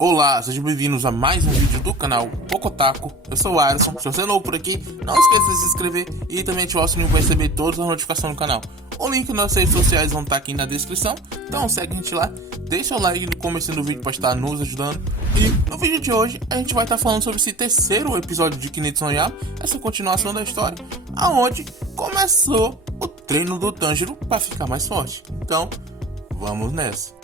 Olá, sejam bem-vindos a mais um vídeo do canal Pocotaco. Eu sou o Alisson. Se você é novo por aqui, não esqueça de se inscrever e também ativar o sininho para receber todas as notificações do canal. O link nas redes sociais vão estar aqui na descrição, então segue a gente lá, deixa o like no começo do vídeo para estar nos ajudando. E no vídeo de hoje a gente vai estar falando sobre esse terceiro episódio de Kimetsu no Yaiba, essa continuação da história, aonde começou o treino do Tanjiro para ficar mais forte. Então, vamos nessa.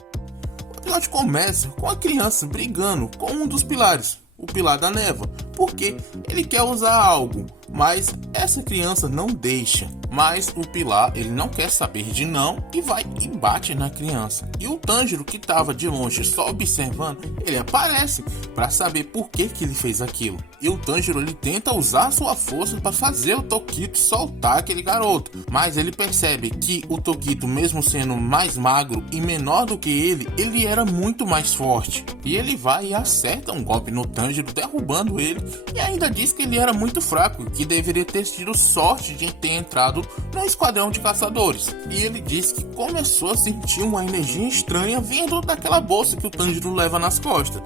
O episódio começa com a criança brigando com um dos pilares, o pilar da névoa, porque ele quer usar algo, mas essa criança não deixa. Mas o pilar, ele não quer saber de não e vai e bate na criança. E o Tanjiro, que estava de longe só observando, ele aparece para saber por que ele fez aquilo. E o Tanjiro, ele tenta usar sua força para fazer o Tokito soltar aquele garoto. Mas ele percebe que o Tokito, mesmo sendo mais magro e menor do que ele era muito mais forte. E ele vai e acerta um golpe no Tanjiro, derrubando ele. E ainda diz que ele era muito fraco e que deveria ter tido sorte de ter entrado no esquadrão de caçadores. E ele diz que começou a sentir uma energia estranha vindo daquela bolsa que o Tanjiro leva nas costas.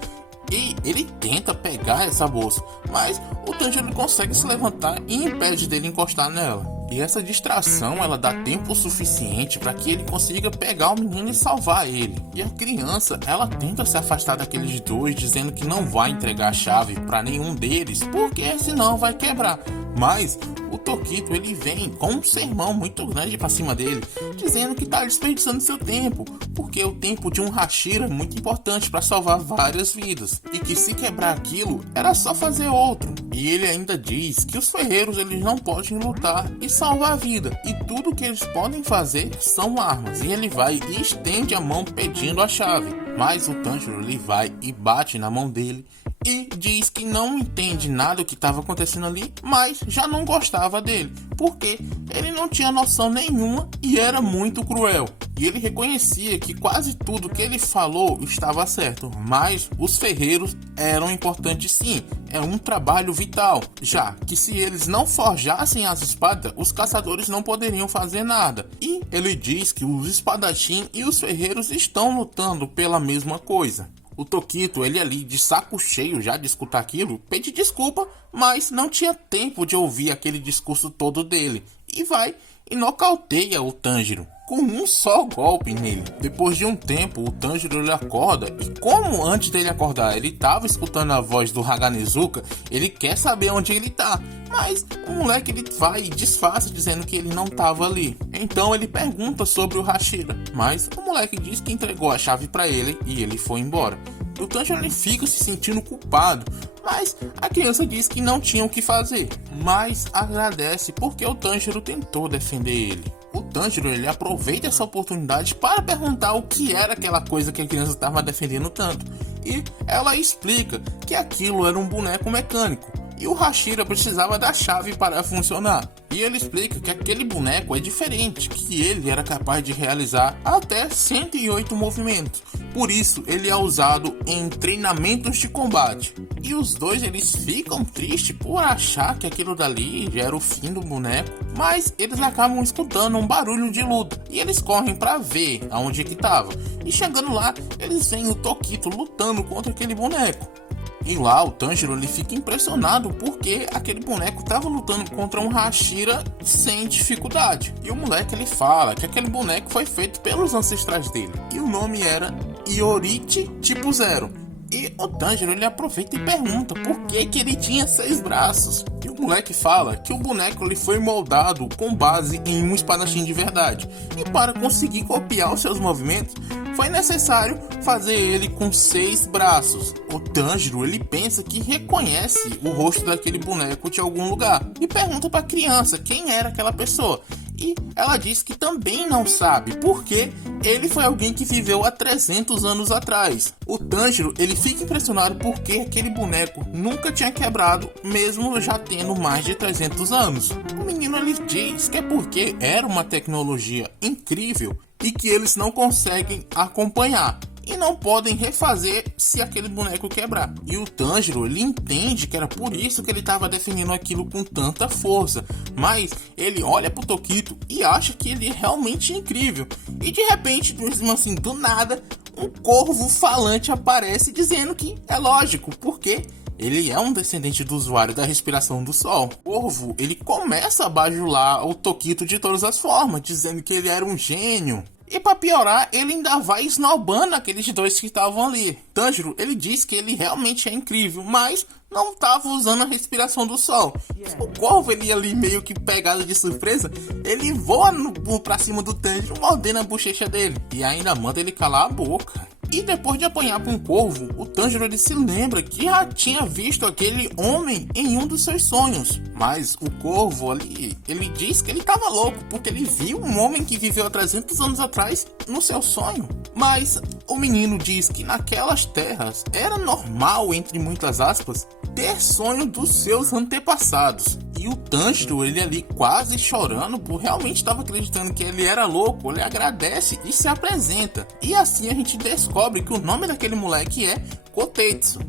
E ele tenta pegar essa bolsa, mas o Tanjiro consegue se levantar e impede dele encostar nela. E essa distração, ela dá tempo suficiente para que ele consiga pegar o menino e salvar ele. E a criança, ela tenta se afastar daqueles dois, dizendo que não vai entregar a chave para nenhum deles, porque senão vai quebrar. Mas o Tokito, ele vem com um sermão muito grande para cima dele, dizendo que está desperdiçando seu tempo, porque o tempo de um Hashira é muito importante para salvar várias vidas, e que se quebrar aquilo, era só fazer outro. E ele ainda diz que os ferreiros, eles não podem lutar e salvar a vida, e tudo que eles podem fazer são armas. E ele vai e estende a mão pedindo a chave, mas o Tanjiro, ele vai e bate na mão dele e diz que não entende nada do que estava acontecendo ali, mas já não gostava dele, porque ele não tinha noção nenhuma e era muito cruel. E ele reconhecia que quase tudo que ele falou estava certo, mas os ferreiros eram importantes sim, é um trabalho vital, já que se eles não forjassem as espadas, os caçadores não poderiam fazer nada. E ele diz que os espadachim e os ferreiros estão lutando pela mesma coisa. O Tokito, ele ali de saco cheio já de escutar aquilo, pede desculpa, mas não tinha tempo de ouvir aquele discurso todo dele. E vai e nocauteia o Tanjiro com um só golpe nele. Depois de um tempo, o Tanjiro, ele acorda, e como antes dele acordar ele estava escutando a voz do Haganezuka, ele quer saber onde ele tá. Mas o moleque, ele vai e disfarça dizendo que ele não estava ali. Então ele pergunta sobre o Hashira, mas o moleque diz que entregou a chave para ele e ele foi embora. O Tanjiro, ele fica se sentindo culpado, mas a criança diz que não tinha o que fazer, mas agradece porque o Tanjiro tentou defender ele. O Tanjiro, ele aproveita essa oportunidade para perguntar o que era aquela coisa que a criança estava defendendo tanto. E ela explica que aquilo era um boneco mecânico e o Hashira precisava da chave para funcionar. E ele explica que aquele boneco é diferente, que ele era capaz de realizar até 108 movimentos. Por isso, ele é usado em treinamentos de combate. E os dois, eles ficam tristes por achar que aquilo dali já era o fim do boneco, mas eles acabam escutando um barulho de luta e eles correm para ver aonde que estava. E chegando lá, eles veem o Tokito lutando contra aquele boneco. E lá o Tanjiro, ele fica impressionado porque aquele boneco estava lutando contra um Hashira sem dificuldade. E o moleque, ele fala que aquele boneco foi feito pelos ancestrais dele e o nome era Iorichi tipo 0. E o Tanjiro, ele aproveita e pergunta por que ele tinha 6 braços. E o moleque fala que o boneco, ele foi moldado com base em um espadachim de verdade. E para conseguir copiar os seus movimentos, foi necessário fazer ele com 6 braços. O Tanjiro, ele pensa que reconhece o rosto daquele boneco de algum lugar. E pergunta para a criança quem era aquela pessoa. E ela diz que também não sabe, porque ele foi alguém que viveu há 300 anos atrás. O Tanjiro, ele fica impressionado porque aquele boneco nunca tinha quebrado, mesmo já tendo mais de 300 anos. O menino, ele diz que é porque era uma tecnologia incrível e que eles não conseguem acompanhar. e não podem refazer se aquele boneco quebrar. E o Tanjiro, ele entende que era por isso que ele estava defendendo aquilo com tanta força, mas ele olha pro Tokito e acha que ele é realmente incrível. E de repente, mesmo assim, do nada, um corvo falante aparece dizendo que é lógico, porque ele é um descendente do usuário da respiração do sol. O corvo, ele começa a bajular o Tokito de todas as formas, dizendo que ele era um gênio. E pra piorar, ele ainda vai esnobando aqueles dois que estavam ali. Tanjiro, ele diz que ele realmente é incrível, mas não estava usando a respiração do sol. O corvo, ele ali meio que pegado de surpresa, ele voa pra cima do Tanjiro, mordendo a bochecha dele. E ainda manda ele calar a boca. E depois de apanhar com um corvo, o Tanjiro ele se lembra que já tinha visto aquele homem em um dos seus sonhos. Mas o corvo ali, ele diz que ele estava louco, porque ele viu um homem que viveu há 300 anos atrás no seu sonho. Mas o menino diz que naquelas terras era normal, entre muitas aspas, ter sonho dos seus antepassados. E o Tanjiro, ele ali quase chorando, por realmente estava acreditando que ele era louco, ele agradece e se apresenta. E assim a gente descobre que o nome daquele moleque é Kotetsu.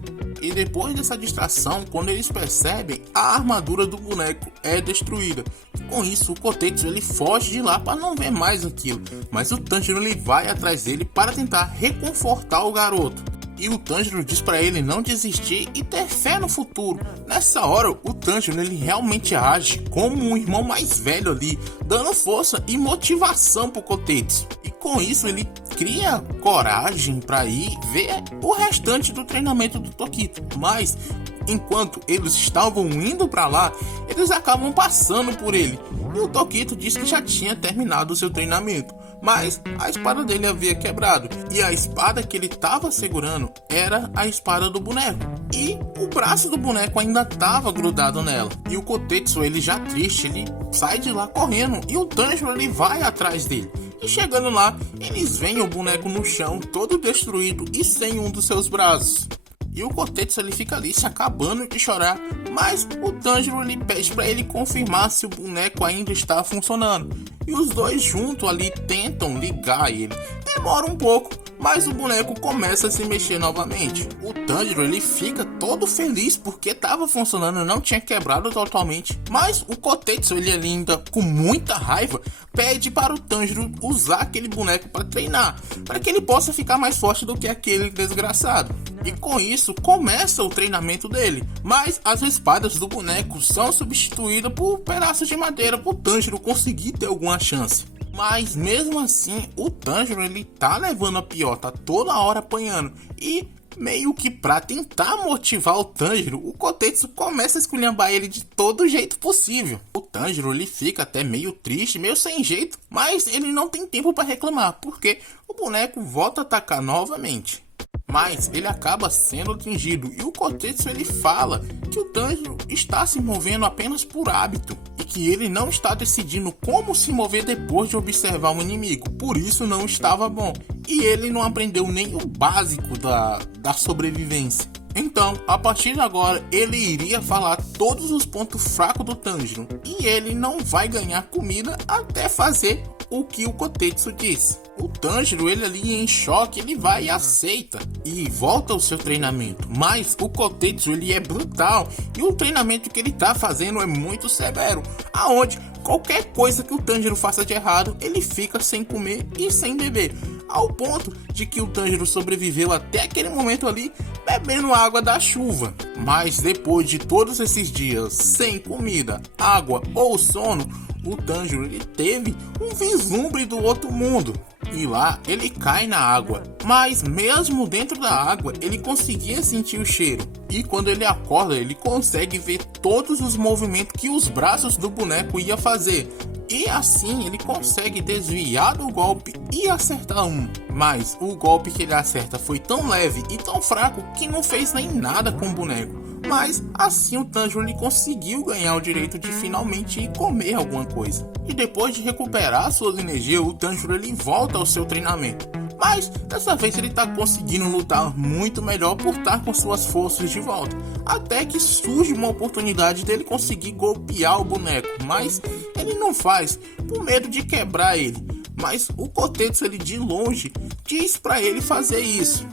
E depois dessa distração, quando eles percebem, a armadura do boneco é destruída. Com isso, o Kotetsu ele foge de lá para não ver mais aquilo. Mas o Tanjiro ele vai atrás dele para tentar reconfortar o garoto. E o Tanjiro diz para ele não desistir e ter fé no futuro. Nessa hora, o Tanjiro ele realmente age como um irmão mais velho ali, dando força e motivação pro Kotetsu. E com isso ele cria coragem para ir ver o restante do treinamento do Tokito. Mas enquanto eles estavam indo para lá, eles acabam passando por ele. E o Tokito diz que já tinha terminado o seu treinamento, mas a espada dele havia quebrado. E a espada que ele estava segurando era a espada do boneco. E o braço do boneco ainda estava grudado nela. E o Kotetsu, ele já triste, ele sai de lá correndo. E o Tanjiro, ele vai atrás dele. E chegando lá, eles veem o boneco no chão, todo destruído e sem um dos seus braços. E o Kotetsu ele fica ali se acabando de chorar, mas o Tanjiro ele pede para ele confirmar se o boneco ainda está funcionando. E os dois juntos ali tentam ligar ele. Demora um pouco, mas o boneco começa a se mexer novamente. O Tanjiro ele fica todo feliz porque estava funcionando, não tinha quebrado totalmente. Mas o Kotetsu ele ainda com muita raiva pede para o Tanjiro usar aquele boneco para treinar, para que ele possa ficar mais forte do que aquele desgraçado. E com isso começa o treinamento dele, mas as espadas do boneco são substituídas por pedaços de madeira para o Tanjiro conseguir ter alguma chance. Mas mesmo assim o Tanjiro ele tá levando a pior, tá toda hora apanhando. E meio que pra tentar motivar o Tanjiro, o Kotetsu começa a esculhambar ele de todo jeito possível. O Tanjiro ele fica até meio triste, meio sem jeito, mas ele não tem tempo para reclamar, porque o boneco volta a atacar novamente. Mas ele acaba sendo atingido e o Kotetsu ele fala que o Tanjiro está se movendo apenas por hábito e que ele não está decidindo como se mover depois de observar um inimigo, por isso não estava bom e ele não aprendeu nem o básico da sobrevivência. Então, a partir de agora, ele iria falar todos os pontos fracos do Tanjiro e ele não vai ganhar comida até fazer o que o Kotetsu disse. O Tanjiro, ele ali em choque, ele vai e aceita e volta ao seu treinamento. Mas o Kotetsu, ele é brutal e o treinamento que ele tá fazendo é muito severo, aonde qualquer coisa que o Tanjiro faça de errado, ele fica sem comer e sem beber. Ao ponto de que o Tanjiro sobreviveu até aquele momento ali, bebendo água da chuva. Mas depois de todos esses dias sem comida, água ou sono, o Tanjiro ele teve um vislumbre do outro mundo. E lá ele cai na água, mas mesmo dentro da água ele conseguia sentir o cheiro. E quando ele acorda ele consegue ver todos os movimentos que os braços do boneco ia fazer. E assim ele consegue desviar do golpe e acertar um. Mas o golpe que ele acerta foi tão leve e tão fraco que não fez nem nada com o boneco. Mas assim o Tanjiro ele conseguiu ganhar o direito de finalmente ir comer alguma coisa. E depois de recuperar suas energias, o Tanjiro ele volta ao seu treinamento. Mas dessa vez ele está conseguindo lutar muito melhor por estar com suas forças de volta. Até que surge uma oportunidade dele conseguir golpear o boneco. Mas ele não faz, por medo de quebrar ele. Mas o Kotetsu ele de longe diz pra ele fazer isso.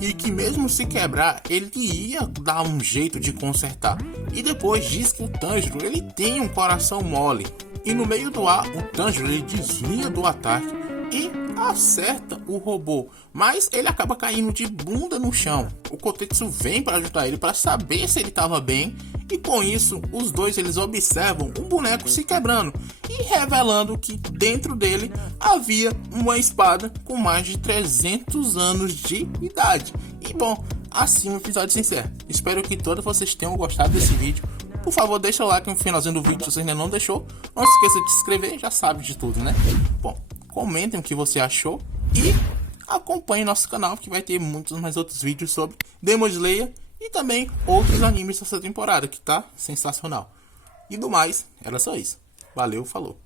E que mesmo se quebrar, ele ia dar um jeito de consertar. E depois diz que o Tanjiro, ele tem um coração mole. E no meio do ar, o Tanjiro, ele desvia do ataque e acerta o robô. Mas ele acaba caindo de bunda no chão. O Kotetsu vem para ajudar ele, para saber se ele estava bem. E com isso, os dois eles observam um boneco se quebrando e revelando que dentro dele havia uma espada com mais de 300 anos de idade. E bom, assim o episódio se encerra. Espero que todos vocês tenham gostado desse vídeo. Por favor, deixa o like no finalzinho do vídeo se você ainda não deixou. Não se esqueça de se inscrever, já sabe de tudo, né? Bom, comentem o que você achou e acompanhe nosso canal, que vai ter muitos mais outros vídeos sobre Demon Slayer e também outros animes dessa temporada, que tá sensacional. E do mais, era só isso. Valeu, falou.